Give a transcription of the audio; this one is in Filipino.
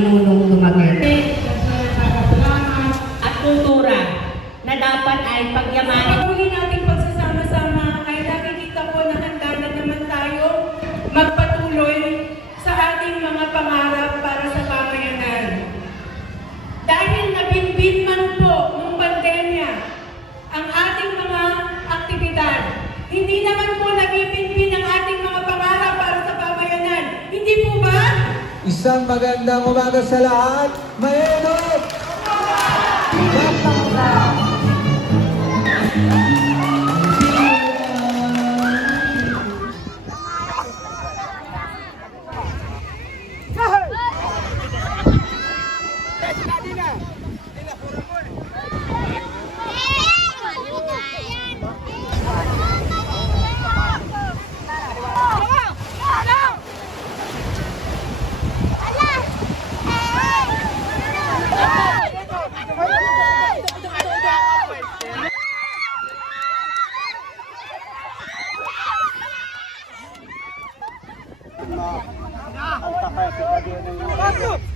ninunong Dumaguete. At kultura na dapat ay pagyamanin. Muli nating pagsasama-sama ay nakikita ko na handa na naman tayo magpatuloy sa ating mga pangarap para sa pamayanan. Dahil nabinbin man po ng pandemya ang ating mga aktibidad, hindi naman po nabibinbin ang ating mga pangarap para sa pamayanan. Hindi po ba? Isang magandang umaga sa lahat. Mayenot! Ang takay sa kanya ng